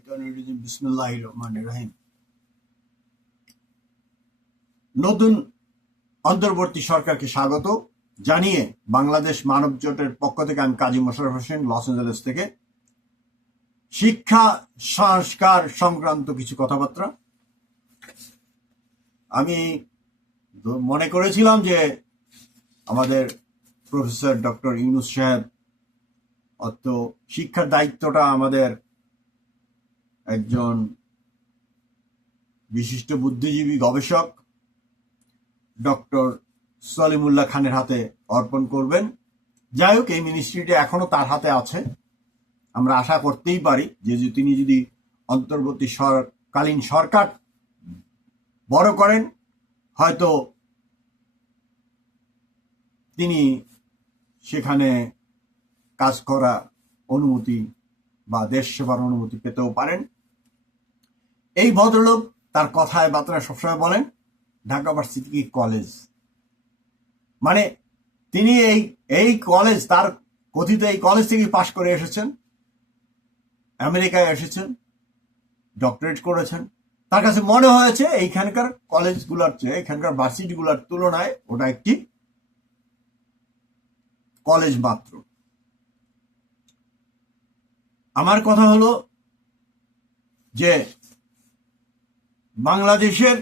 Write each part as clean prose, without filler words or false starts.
বিসমিল্লাহির রহমানির রহিম। নতুন অন্তর্বর্তী সরকারকে স্বাগত জানিয়ে বাংলাদেশ মানব জোটের পক্ষ থেকে আমি কাজী মোশাররফ হোসেন, লস এঞ্জেলেস থেকে শিক্ষা সংস্কার সংক্রান্ত কিছু কথাবার্তা। আমি মনে করেছিলাম যে আমাদের প্রফেসর ডক্টর ইউনূস সাহেব অত শিক্ষার দায়িত্বটা আমাদের একজন বিশিষ্ট বুদ্ধিজীবী গবেষক ডক্টর সলিমুল্লাহ খানের হাতে অর্পণ করবেন। যাই হোক, এই মিনিস্ট্রিটা এখনো তার হাতে আছে। আমরা আশা করতেই পারি যে তিনি যদি অন্তর্বর্তীকালীন সরকার বড় করেন, হয়তো তিনি সেখানে কাজ করা অনুমতি বা দেশ সেবার অনুমতি পেতেও পারেন। এই ভদ্রলোক তার কথায় বার্তায় সবসময় বলেন ঢাকা ভার্সিটি কলেজ, মানে তিনি এই কলেজ, তার কথিত এই কলেজ থেকে পাশ করে এসেছেন, আমেরিকায় এসেছেন, ডক্টরেট করেছেন। তার কাছে মনে হয়েছে এইখানকার কলেজগুলোর চেয়ে, এখানকার ভার্সিটিগুলোর তুলনায় ওটা একটি কলেজ মাত্র। আমার কথা হলো যে বাংলাদেশের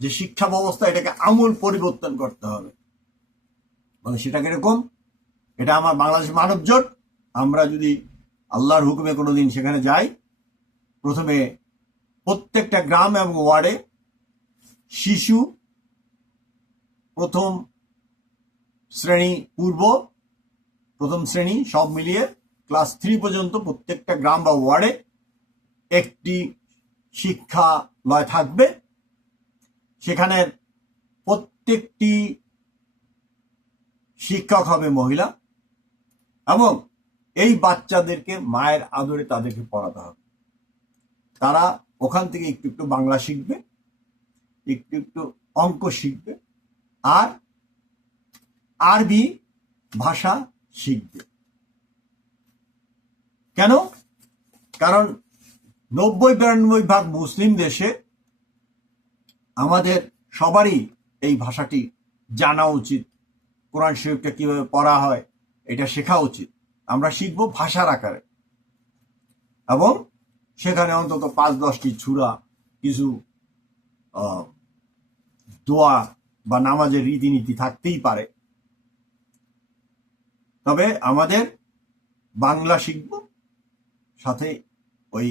যে শিক্ষা ব্যবস্থা, এটাকে আমূল পরিবর্তন করতে হবে। মানে সেটা কিরকম? এটা আমার বাংলাদেশ মানব জোট, আমরা যদি আল্লাহর হুকুমে কোনোদিন সেখানে যাই, প্রথমে প্রত্যেকটা গ্রাম এবং ওয়ার্ডে শিশু প্রথম শ্রেণী প্রথম শ্রেণী সব মিলিয়ে ক্লাস 3 পর্যন্ত প্রত্যেকটা গ্রাম বা ওয়ার্ডে একটি শিক্ষালয় থাকবে। সেখানের প্রত্যেকটি শিক্ষক হবে মহিলা, এবং এই বাচ্চাদেরকে মায়ের আদরে তাদেরকে পড়াতে হবে। তারা ওখান থেকে একটু একটু বাংলা শিখবে, একটু একটু অঙ্ক শিখবে, আর আরবি ভাষা শিখবে। কেন? কারণ 90-92% মুসলিম দেশে আমাদের সবারই এই ভাষাটি জানা উচিত। কোরআন শরীফটা কিভাবে পড়া হয় এটা শেখা উচিত। আমরা শিখবো ভাষার আকারে, এবং সেখানে অন্তত 5-10টি সূরা, কিছু দোয়া বা নামাজের রীতিনীতি থাকতেই পারে। তবে আমাদের বাংলা শিখবো, সাথে ওই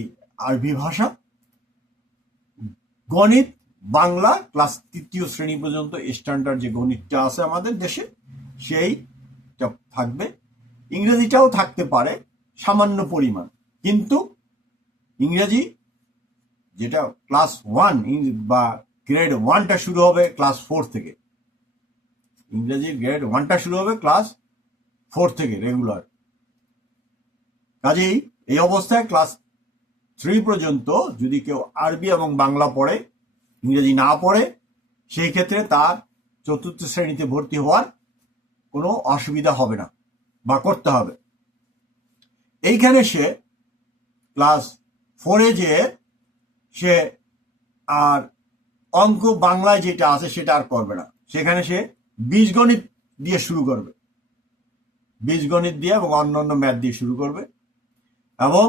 আরবি ভাষা, গণিত, বাংলা ক্লাস 3য় শ্রেণী পর্যন্ত স্ট্যান্ডার্ড যে গণিতটা আছে আমাদের দেশে সেইটা থাকবে। ইংরেজিটাও থাকতে পারে সামান্য পরিমাণ, কিন্তু ইংরেজি যেটা ক্লাস 1 বা গ্রেড 1টা শুরু হবে ক্লাস 4 থেকে। ইংরেজির গ্রেড 1টা শুরু হবে ক্লাস 4 থেকে রেগুলার। কাজেই এই অবস্থায় ক্লাস 3 পর্যন্ত যদি কেউ আরবি এবং বাংলা পড়ে, ইংরেজি না পড়ে, সেই ক্ষেত্রে তার 4র্থ শ্রেণীতে ভর্তি হওয়ার কোনো অসুবিধা হবে না বা করতে হবে। এইখানে সে ক্লাস 4-এ যে সে আর অঙ্ক বাংলায় যেটা আছে সেটা আর করবে না। সেখানে সে বীজগণিত দিয়ে শুরু করবে, বীজগণিত দিয়ে এবং অন্যান্য ম্যাথ দিয়ে শুরু করবে, এবং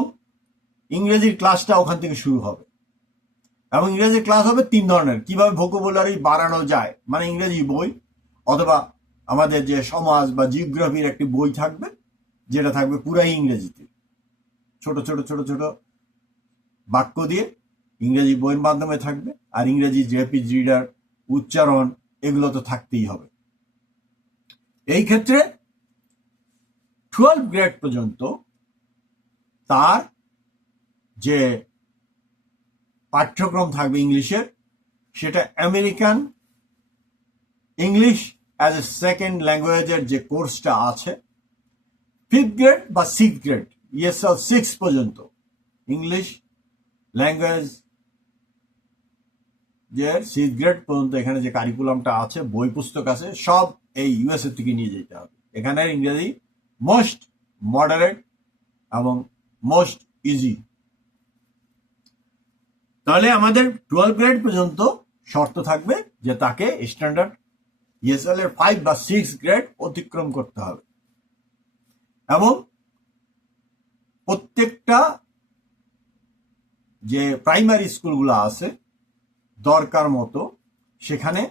ইংরেজির ক্লাসটা ওখান থেকে শুরু হবে। এবং ইংরেজির ক্লাস হবে 3 ধরনের। কিভাবে ভোকাবুলারি বাড়ানো যায়, মানে ইংরেজি বই, অথবা আমাদের যে সমাজ বা জিওগ্রাফির একটি বই থাকবে, যেটা থাকবে পুরাই ইংরেজিতে, ছোট ছোট ছোট ছোট বাক্য দিয়ে ইংরেজি বইয়ের মাধ্যমে থাকবে। আর ইংরেজি র্যাপিড রিডার, উচ্চারণ, এগুলো তো থাকতেই হবে। এই ক্ষেত্রে 12 গ্রেড পর্যন্ত তার যে পাঠ্যক্রম থাকবে ইংলিশের, সেটা American English as a second ল্যাঙ্গুয়েজের যে কোর্সটা আছে, 5th গ্রেড বা 6th গ্রেড, ESL 6 পর্যন্ত ইংলিশ ল্যাঙ্গুয়েজ যে 6th গ্রেড পর্যন্ত এখানে যে কারিকুলামটা আছে, বই পুস্তক আছে, সব এই USA থেকে নিয়ে যেতে হবে। এখানে ইংরেজি মোস্ট মডারেট এবং মোস্ট ইজি তাহলে আমাদের 12 গ্রেড পর্যন্ত শর্ত থাকবে যে তাকে স্ট্যান্ডার্ড ইএসএল এর 5 বা 6 গ্রেড অতিক্রম করতে হবে, এবং প্রত্যেকটা যে প্রাইমারি স্কুলগুলো আছে দরকার মতো সেখানে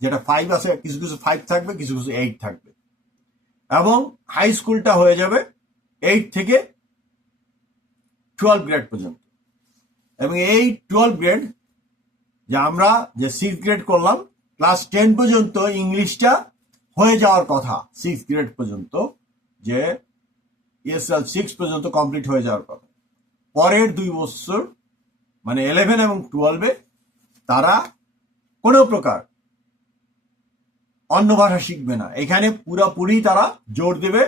যেটা 5 আছে, কিছু কিছু 5 থাকবে, কিছু কিছু 8 থাকবে, এবং হাই স্কুলটা হয়ে যাবে 8 থেকে 12 গ্রেড পর্যন্ত। এবং এই 12 গ্রেড যে আমরা যে 6 গ্রেড করলাম, ক্লাস 10 পর্যন্ত ইংলিশটা হয়ে যাওয়ার কথা, 6 গ্রেড পর্যন্ত যে ESL 6 পর্যন্ত কমপ্লিট হয়ে যাওয়ার কথা। পরের 2 বছর মানে 11 এবং 12-এ তারা কোনো প্রকার অন্য ভাষা শিখবে না, এখানে পুরোপুরি তারা জোর দেবে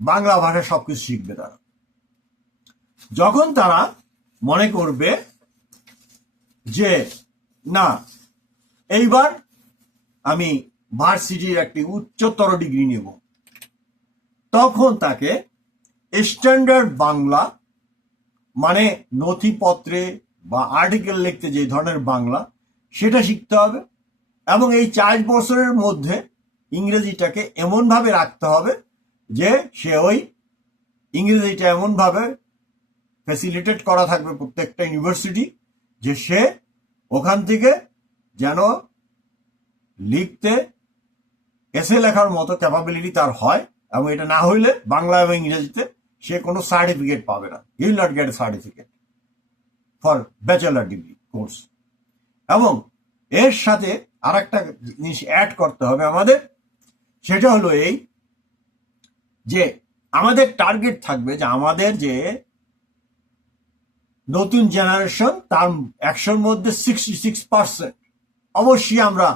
বাংলা ভাষা সবকিছু শিখবে তারা। যখন তারা মনে করবে যে না এইবার আমি ভার্সিটির একটি উচ্চতর ডিগ্রি নেব, তখন তাকে স্ট্যান্ডার্ড বাংলা মানে নথিপত্রে বা আর্টিকেল লিখতে যে ধরনের বাংলা সেটা শিখতে হবে, এবং এই 4 বছরের মধ্যে ইংরেজিটাকে এমনভাবে রাখতে হবে যে সে ওই ইংরেজিটা এমনভাবে ফ্যাসিলিটেট করা থাকবে প্রত্যেকটা ইউনিভার্সিটি যে সে ওখান থেকে যেন লিখতে এসে লেখার মতো ক্যাপাবিলিটি তার হয়, এবং এটা না হইলে বাংলা এবং ইংরেজিতে সে কোনো সার্টিফিকেট পাবে না। He will not get A certificate for bachelor degree course. এবং এর সাথে আর একটা জিনিস অ্যাড করতে হবে আমাদের, সেটা হলো এই যে আমাদের টার্গেট থাকবে যে আমাদের যে নতুন জেনারেশন তার 100-র মধ্যে 66% অবশ্যই আমরা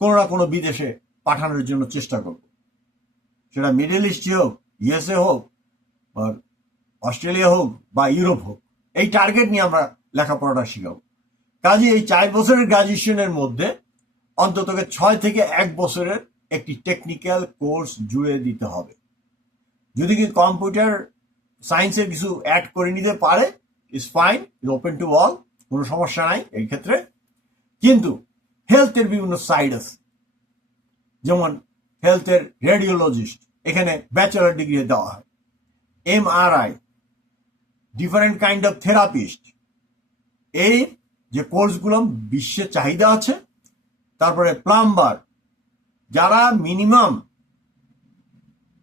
কোনো না কোনো বিদেশে পাঠানোর জন্য চেষ্টা করব, সেটা মিডল ইস্টে হোক, ইউএসএ হোক, অস্ট্রেলিয়া হোক বা ইউরোপ হোক। এই টার্গেট নিয়ে আমরা লেখাপড়াটা শিখাবো। কাজে এই 4 বছরের গ্রাজুয়েশনের মধ্যে অন্তত 6 থেকে 1 বছরের একটি টেকনিক্যাল কোর্স জুড়ে দিতে হবে। যদি কি কম্পিউটার সায়েন্সের কিছু অ্যাড করে নিতে পারে, is fine, is open to all, কোনো সমস্যা নাই এই ক্ষেত্রে। কিন্তু হেলথের বিভিন্ন সাইড আছে, যেমন হেলথের রেডিওলজিস্ট এখানে ব্যাচেলার ডিগ্রি দেওয়া হয়, MRI, different kind of therapist, এই যে কোর্সগুলো বিশ্বে চাহিদা আছে। তারপরে প্লাম্বার, যারা মিনিমাম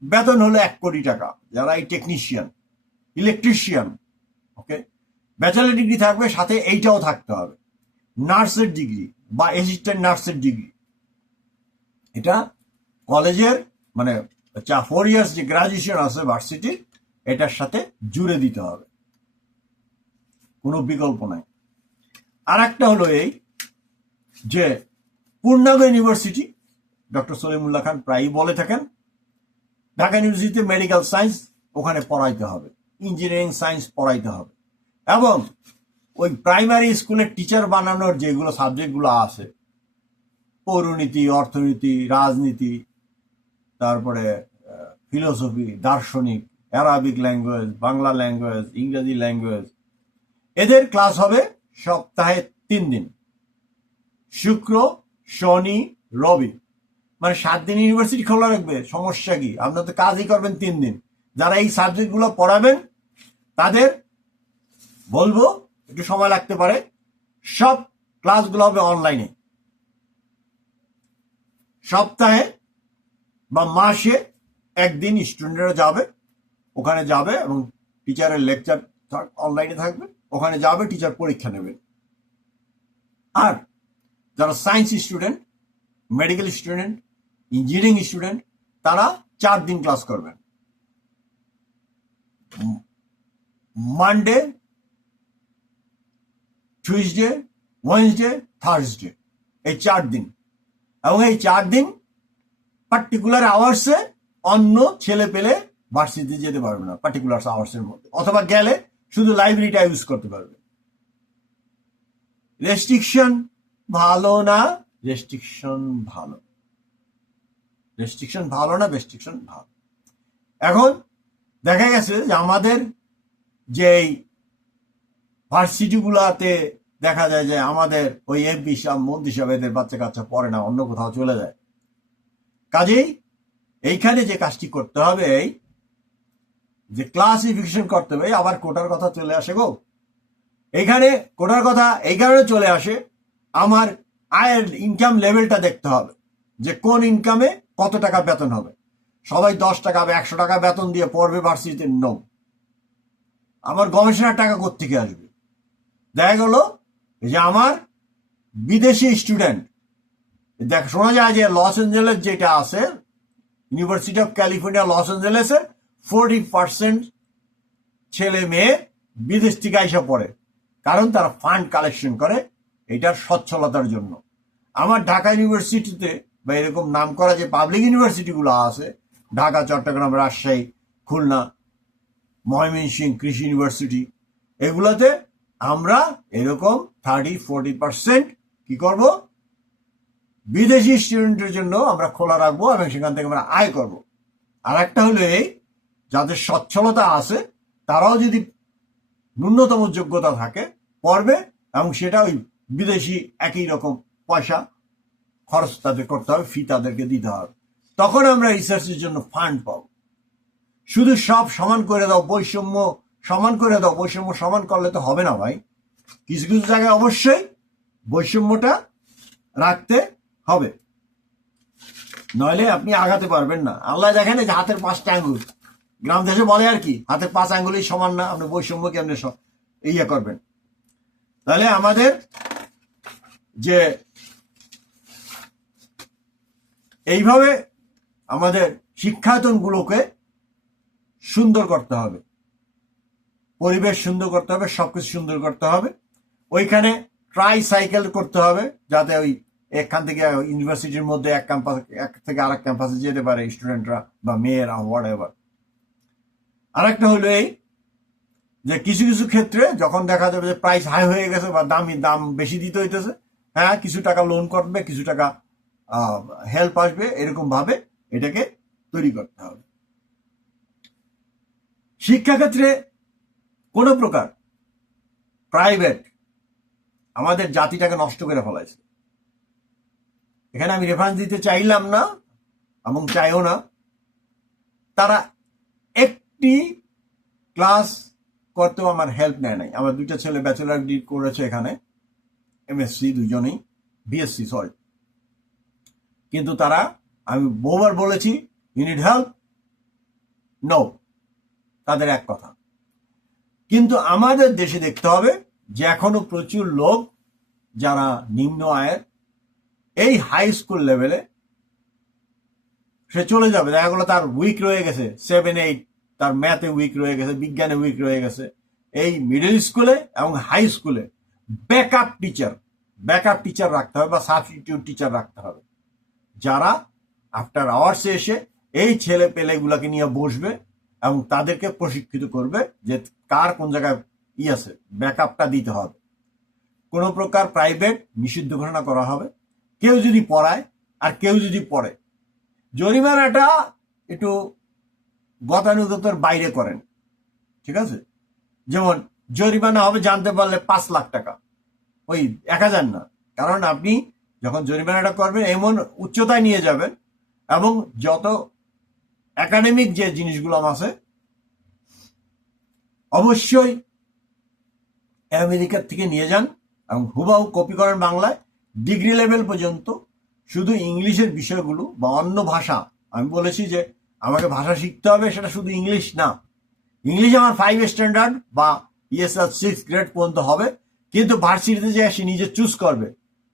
বেতন হলো 1 কোটি টাকা, যারা এই টেকনিশিয়ান, ইলেকট্রিশিয়ান, ওকে, ব্যাচেলার ডিগ্রি থাকবে, সাথে এইটাও থাকতে হবে। নার্সের ডিগ্রি বা অ্যাসিস্ট্যান্ট নার্সের ডিগ্রি, এটা কলেজের মানে 4 ইয়ার্স যে গ্রাজুয়েশন আছে ভার্সিটি, এটার সাথে জুড়ে দিতে হবে, কোনো বিকল্প নাই। আর একটা হলো এই যে পূর্ণাঙ্গ ইউনিভার্সিটি, ডক্টর সলিমুল্লাহ খান প্রায়ই বলে থাকেন, ঢাকা ইউনিভার্সিটিতে মেডিকেল সায়েন্স ওখানে পড়াইতে হবে, ইঞ্জিনিয়ারিং সায়েন্স পড়াইতে হবে, এবং ওই প্রাইমারি স্কুলের টিচার বানানোর যেগুলো সাবজেক্টগুলো আছে, পৌরনীতি, অর্থনীতি, রাজনীতি, তারপরে ফিলোসফি, দার্শনিক, অ্যারাবিক ল্যাঙ্গুয়েজ, বাংলা ল্যাঙ্গুয়েজ, ইংরেজি ল্যাঙ্গুয়েজ, এদের ক্লাস হবে সপ্তাহে 3 দিন, শুক্র, শনি, রবি, মানে 7 দিন ইউনিভার্সিটি খোলা রাখবে। সমস্যা কি? আপনার তো কাজই করবেন 3 দিন। যারা এই সাবজেক্টগুলো পড়াবেন তাদের বলবো একটু সময় লাগতে পারে, সব ক্লাসগুলো হবে অনলাইনে। সপ্তাহে বা মাসে 1 দিন স্টুডেন্টরা যাবে, ওখানে যাবে এবং টিচারের লেকচার অনলাইনে থাকবে, ওখানে যাবে, টিচার পরীক্ষা নেবে। আর যারা science student, medical student, engineering student, তারা 4 দিন ক্লাস করবেন, মানডে, টিউসডে, ওয়েডনেসডে, থার্সডে, এই 4 দিন। এবং এই 4 দিন পার্টিকুলার আওয়ার্সে অন্য ছেলে পেলে ভার্সিটিতে যেতে পারবে না, পার্টিকুলার আওয়ার্সের মধ্যে, অথবা গেলে শুধু লাইব্রেরিটা ইউজ করতে পারবে। রেস্ট্রিকশন ভালো না, রেস্ট্রিকশন ভালো, রেস্ট্রিকশন ভালো না, রেস্ট্রিকশন ভালো। এখন দেখা গেছে যে আমাদের যেই ভার্সিটিগুলাতে দেখা যায় যে আমাদের ওই এমপি সাহেব মন্ত্রী সাহেব এদের বাচ্চা কাচ্চা পড়ে না, অন্য কোথাও চলে যায়। কাজেই এইখানে যে কাজটি করতে হবে, এই যে ক্লাসিফিকেশন করতে হবে, আবার কোটার কথা চলে আসে গো। এইখানে কোটার কথা এই কারণে চলে আসে, আমার আয়ের ইনকাম লেভেলটা দেখতে হবে যে কোন ইনকামে কত টাকা বেতন হবে। সবাই 10 টাকা বা 100 টাকা বেতন দিয়ে পড়বে ভার্সিটিতে, নো। আমার গবেষণার টাকা কোত্থেকে আসবে? দেখা গেল যে আমার বিদেশি স্টুডেন্ট, দেখ শোনা যায় যে লস এঞ্জেলেস যেটা আছে, ইউনিভার্সিটি অফ ক্যালিফোর্নিয়া লস এঞ্জেলেসে 40% ছেলে মেয়ে বিদেশ থেকে আইসা পড়ে, কারণ তারা ফান্ড কালেকশন করে এটার সচ্ছলতার জন্য। আমার ঢাকা ইউনিভার্সিটিতে বা এরকম নাম করা যে পাবলিক ইউনিভার্সিটিগুলো আছে, ঢাকা, চট্টগ্রাম, রাজশাহী, খুলনা, ময়মনসিংহ কৃষি ইউনিভার্সিটি, এগুলোতে আমরা এরকম 30-40% কি করব, বিদেশি স্টুডেন্টের জন্য আমরা খোলা রাখবো এবং সেখান থেকে আমরা আয় করব। আর একটা হলো এই, যাদের সচ্ছলতা আছে তারাও যদি ন্যূনতম যোগ্যতা থাকে পড়বে, এবং সেটা ওই বিদেশি একই রকম পয়সা খরচ তাদের করতে হবে, ফি তাদেরকে দিতে হবে। তখন আমরা রিসার্চের জন্য ফান্ড পাবো। শুধু সব সমান করে দাও, বৈষম্য সমান করে দাও, বৈষম্য সমান করলে তো হবে না ভাই। কিছু কিছু জায়গায় অবশ্যই বৈষম্যটা রাখতে হবে, নইলে আপনি আগাতে পারবেন না। আল্লাহ দেখেন যে হাতের 5টা আঙ্গুল, গ্রাম দেশে বলে আর কি, হাতের 5 আঙ্গুলই সমান না, আপনি বৈষম্য কেমনে ইয়ে করবেন? তাহলে আমাদের যে এইভাবে আমাদের শিক্ষায়তনগুলোকে সুন্দর করতে হবে, পরিবেশ সুন্দর করতে হবে, সবকিছু সুন্দর করতে হবে। ওইখানে ট্রাই সাইকেল করতে হবে, যাতে ওই এখান থেকে ইউনিভার্সিটির মধ্যে এক থেকে আরেক ক্যাম্পাসে যেতে পারে স্টুডেন্টরা বা মেয়েরা, হোয়াট এভার। আরেকটা হলো এই যে কিছু কিছু ক্ষেত্রে যখন দেখা যাবে যে প্রাইস হাই হয়ে গেছে বা দাম বেশি দিতে হইতেছে, হ্যাঁ কিছু টাকা লোন করবে, কিছু টাকা হেল্প আসবে, এরকম ভাবে এটাকে তৈরি করতে হবে। শিক্ষাক্ষেত্রে কোনো প্রকার প্রাইভেট আমাদের জাতিটাকে নষ্ট করে ফেলাইছে। এখানে আমি রেফারেন্স দিতে চাইলাম না এবং চাইও না। তারা একটি ক্লাস করতেও আমার হেল্প নেয় নাই। আমার 2টা ছেলে ব্যাচেলার ডিগ্রি করেছে এখানে, এমএসসি, দুজনেই বিএসসি, সরি। কিন্তু তারা, আমি বহুবার বলেছি ইউ নিড হেল্প, নো, তাদের এক কথা। কিন্তু আমাদের দেশে দেখতে হবে যে এখনো প্রচুর লোক যারা নিম্ন আয়ের, এই হাই স্কুল লেভেলে সে চলে যাবে, দেখা গেলো তার উইক রয়ে গেছে 7-8, তার ম্যাথে উইক রয়ে গেছে, বিজ্ঞানে উইক রয়ে গেছে। এই মিডল স্কুলে এবং হাই স্কুলে ব্যাকআপ টিচার রাখতে হবে বা সাবস্টিটিউট টিচার রাখতে হবে, যারা আফটার আওয়ার্সে এসে এই ছেলে পেলেগুলাকে নিয়ে বসবে এবং তাদেরকে প্রশিক্ষিত করবে যে কার কোন জায়গায় আছে, ব্যাকআপটা দিতে হবে। কোনো প্রকার প্রাইভেট নিষিদ্ধ ঘোষণা করা হবে। কেউ যদি পড়ায় আর কেউ যদি পড়ে, জরিমানাটা একটু গতানুগতের বাইরে করেন, ঠিক আছে? যেমন জরিমানা হবে জানতে পারলে 5 লাখ টাকা, ওই 1000 না। কারণ আপনি যখন জরিমানাটা করবেন এমন উচ্চতায় নিয়ে যাবেন, এবং যত একাডেমিক যে জিনিসগুলো আছে অবশ্যই আমেরিকার থেকে নিয়ে যান এবং হুবাহু কপি করেন বাংলায়। ডিগ্রি লেভেল পর্যন্ত শুধু ইংলিশের বিষয়গুলো বা অন্য ভাষা, আমি বলেছি যে আমাকে ভাষা শিখতে হবে, সেটা শুধু ইংলিশ না। ইংলিশ আমার 5 স্ট্যান্ডার্ড বা ESL 6 গ্রেড পর্যন্ত হবে, কিন্তু ভার্সিটিতে যে সে নিজে চুজ করবে,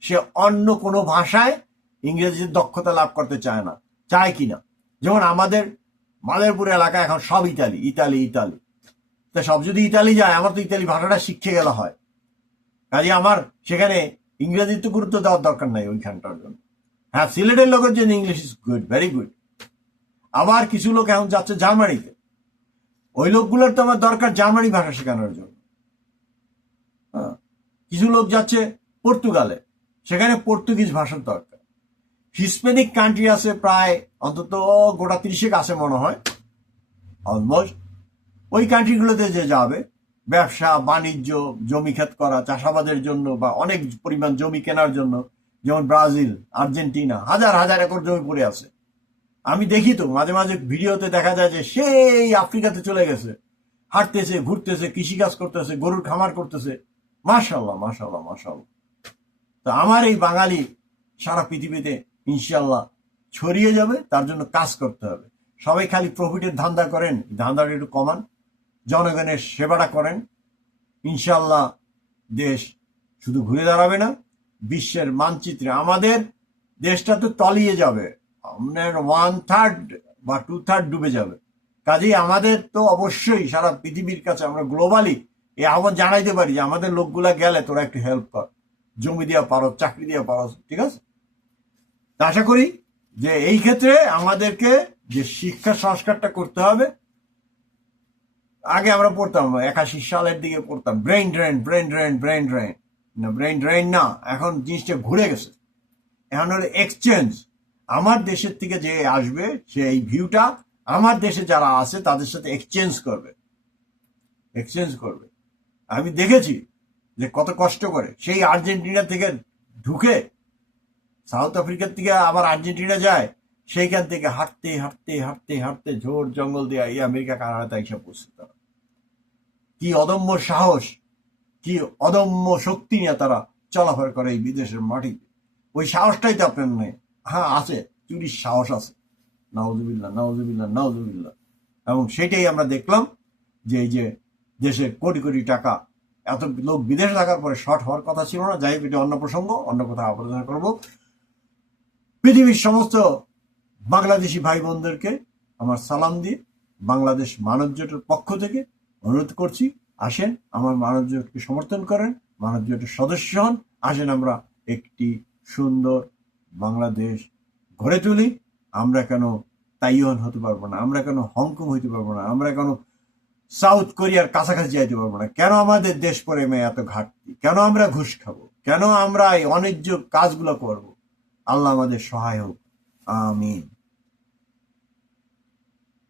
সে অন্য কোনো ভাষায় ইংরেজির দক্ষতা লাভ করতে চায় না, চায় কিনা। যেমন আমাদের মাদারপুর এলাকায় এখন সব ইতালি ইতালি ইতালি, তা সব যদি ইতালি যায়, আমার তো ইতালি ভাষাটা শিখে গেলে হয়। কাজে আমার সেখানে ইংরেজিতে গুরুত্ব দেওয়ার দরকার নাই ওইখানটার জন্য। হ্যাঁ, সিলেটের লোকের জন্য English is good, very good. আবার কিছু লোক এখন যাচ্ছে জার্মানিতে, ওই লোকগুলোর তো আমার দরকার জার্মানি ভাষা শেখানোর জন্য। হ্যাঁ, কিছু লোক যাচ্ছে পর্তুগালে, সেখানে পর্তুগিজ ভাষার দরকার। হিসপ্যানিক কান্ট্রি আছে প্রায় অন্তত গোটা 30 আছে মনে হয় অলমোস্ট। ওই কান্ট্রিগুলোতে যে যাবে ব্যবসা বাণিজ্য, জমি ক্ষেত করা, চাষাবাদের জন্য বা অনেক পরিমাণ জমি কেনার জন্য, যেমন ব্রাজিল, আর্জেন্টিনা, হাজার হাজার একর জমি পড়ে আছে। আমি দেখি তো মাঝে মাঝে ভিডিওতে দেখা যায় যে সেই আফ্রিকাতে চলে গেছে, হাঁটতেছে, ঘুরতেছে, কৃষিকাজ করতেছে, গরুর খামার করতেছে। মাশাল্লাহ, মাশাল্লাহ, মাশাল্লাহ। তো আমার এই বাঙালি সারা পৃথিবীতে ইনশাল্লাহ ছড়িয়ে যাবে, তার জন্য কাজ করতে হবে। সবাই খালি প্রফিটের ধান্দা করেন, ধান্দাটা একটু কমান, জনগণের সেবাটা করেন। ইনশাল্লাহ দেশ শুধু ঘুরে দাঁড়াবে না, বিশ্বের মানচিত্রে আমাদের দেশটা তো তলিয়ে যাবে, আপনার 1/3 বা 2/3 ডুবে যাবে। কাজেই আমাদের তো অবশ্যই সারা পৃথিবীর কাছে আমরা গ্লোবালি এই আহ্বান জানাইতে পারি যে আমাদের লোকগুলা গেলে তোরা একটু হেল্প কর, জমি দিয়া পারো, চাকরি দিয়া পারো, ঠিক আছে? তা আশা করি যে এই ক্ষেত্রে আমাদেরকে যে শিক্ষা সংস্কারটা করতে হবে। আগে আমরা পড়তাম 81 সালের দিকে পড়তাম brain drain, brain drain, brain drain. না, ব্রেন ড্রেন না, এখন জিনিসটা ঘুরে গেছে। এখন হলো এক্সচেঞ্জ। আমার দেশের থেকে যে আসবে সে এই ভিউটা আমার দেশে যারা আছে তাদের সাথে এক্সচেঞ্জ করবে, এক্সচেঞ্জ করবে। আমি দেখেছি যে কত কষ্ট করে সেই আর্জেন্টিনা থেকে ঢুকে সাউথ আফ্রিকার থেকে আবার আর্জেন্টিনা যায়, সেইখান থেকে হাঁটতে হাঁটতে হাঁটতে হাঁটতে ঝোড় জঙ্গল দিয়ে এই আমেরিকা কানাডা এসে পৌঁছতে তারা। কি অদম্য সাহস, কি অদম্য শক্তি নিয়ে তারা চলাফেরা করে এই বিদেশের মাটিতে। ওই সাহসটাই তো আপনার নেই। হ্যাঁ আছে, চুরির সাহস আছে, নাউজুবিল্লাহ, নাউজুবিল্লাহ, নাউজুবিল্লাহ। এবং সেটাই আমরা দেখলাম যে এই যে দেশের কোটি কোটি টাকা, এত লোক বিদেশে থাকার পরে শর্ট হওয়ার কথা ছিল না। যাই হোক, এটা অন্য প্রসঙ্গ, অন্য কথা আলোচনা করবো। পৃথিবীর সমস্ত বাংলাদেশি ভাই বোনদেরকে আমার সালাম দিয়ে বাংলাদেশ মানব জোটের পক্ষ থেকে অনুরোধ করছি, আসেন আমার মানব জোটকে সমর্থন করেন, মানব জোটের সদস্য হন। আসেন আমরা একটি সুন্দর বাংলাদেশ গড়ে তুলি। আমরা কেন তাইওয়ান হতে পারবো না? আমরা কেন হংকং হইতে পারবো না? আমরা কেন সাউথ কোরিয়ার কাছাকাছি যাইতে পারবো না? কেন আমাদের দেশ প্রেমে এত ঘাটতি? কেন আমরা ঘুষ খাবো? কেন আমরা এই অন্যায্য কাজগুলো করব? আল্লাহ আমাদের সহায় হোক, আমিন।